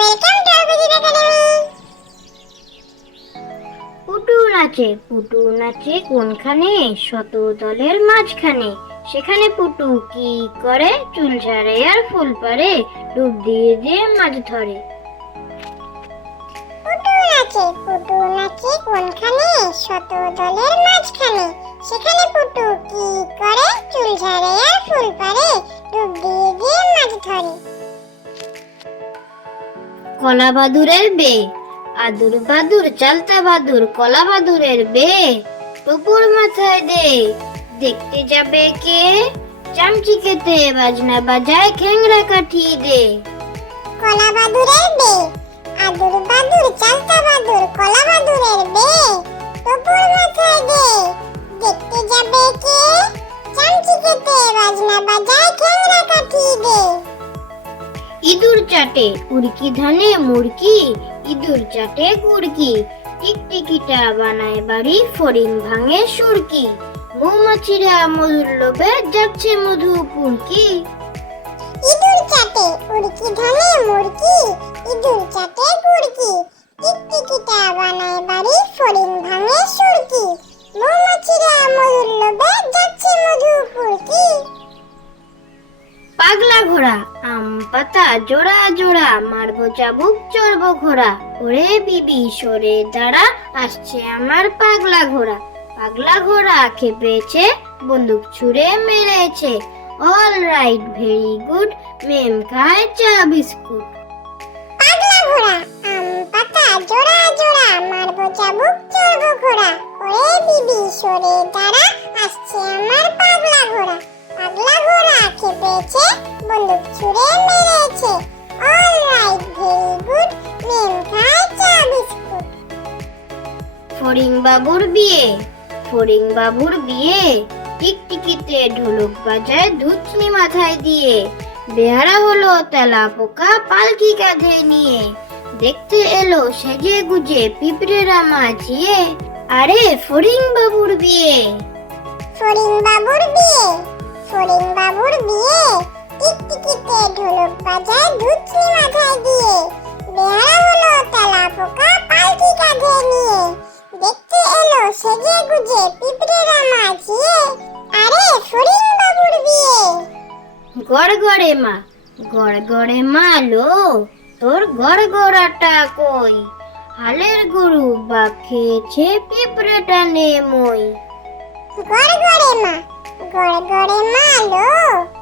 Welcome to Abhijit academy Putu নাচে পুটু নাচে কোনখানে শত দলের মাঝখানে সেখানে পুটু কি করে চুল ছাড়ে আর ফুল পারে ডুব দিয়ে দিয়ে মাছ ধরে পুটু নাচে পুটু নাচে কোনখানে শত দলের মাঝখানে কলা বাদুরের বে আদুর বাদুর চালতা বাদুর কলা বাদুরের বে টুকুর মাথায় দে দেখতে যাবে কে চামচি খেতে বাজনা বাজায় খেংরা কাঠিয়ে দে কলা বাদুরের বে ইঁদুর চাটে উড়কি ধানে মুরকি ইঁদুর চাটে কুড়কি টিকটিকিটা বানায় বাড়ি ফড়িং ভাঙে সুরকি মৌমাছিরা মধুর লোভে যাচ্ছে মধু পুরকি ইঁদুর চাটে উড়কি ধানে মুরকি ইঁদুর চাটে কুড়কি টিকটিকিটা বানায় বাড়ি ফড়িং ভাঙে সুরকি ঘোড়া ঘোড়া আম পাতা জোড়া জোড়া মারবো চাবুক চড়বো ঘোড়া ওরে বিবি সরে দাঁড়া আসছে আমার পাগলা ঘোড়া পাগলা ঘোড়া খেপেছে বন্দুক ছুড়ে মেরেছে অল রাইট ভেরি গুড মেম খায় চা বিস্কুট পাগলা ঘোড়া আম পাতা জোড়া জোড়া মারবো চাবুক চড়বো ঘোড়া ওরে বিবি সরে দাঁড়া আসছে আমার তাকে বেছে বন্দুক ছুড়ে মেরেছে অলরাইট ভেরি গুড মেম খায় চা বিস্কুট ফড়িং বাবুর বিয়ে ফড়িং বাবুর বিয়ে টিকটিকিতে ঢোলক বাজায় ধুচনি মাথায় দিয়ে বেহারা হলো তেলা পোকা পালকি কাঁধে নিয়ে দেখতে এলো সেজে গুজে পিঁপড়েরা মাঝিয়ে আরে ফড়িং বাবুর বিয়ে ফড়িং বাবুর বিয়ে সলিম বাবুর বিয়ে টিকটিকিতে ঢোলক বাজায় দুধনি মাথায় দিয়ে বেহারা হলো তেলা পোকা পালকি কাঁধে নিয়ে দেখতে এলো সেজে গুজে পিঁপড়েরা মাঝিয়ে আরে সলিম বাবুর বিয়ে গড়গড়ে মা গড়গড়ে মা লো তোর গড় গড়াটা কই হালের গরু বা খেয়েছে পিঁপড়েটা নে মই গড়গড়ে মা gore malo.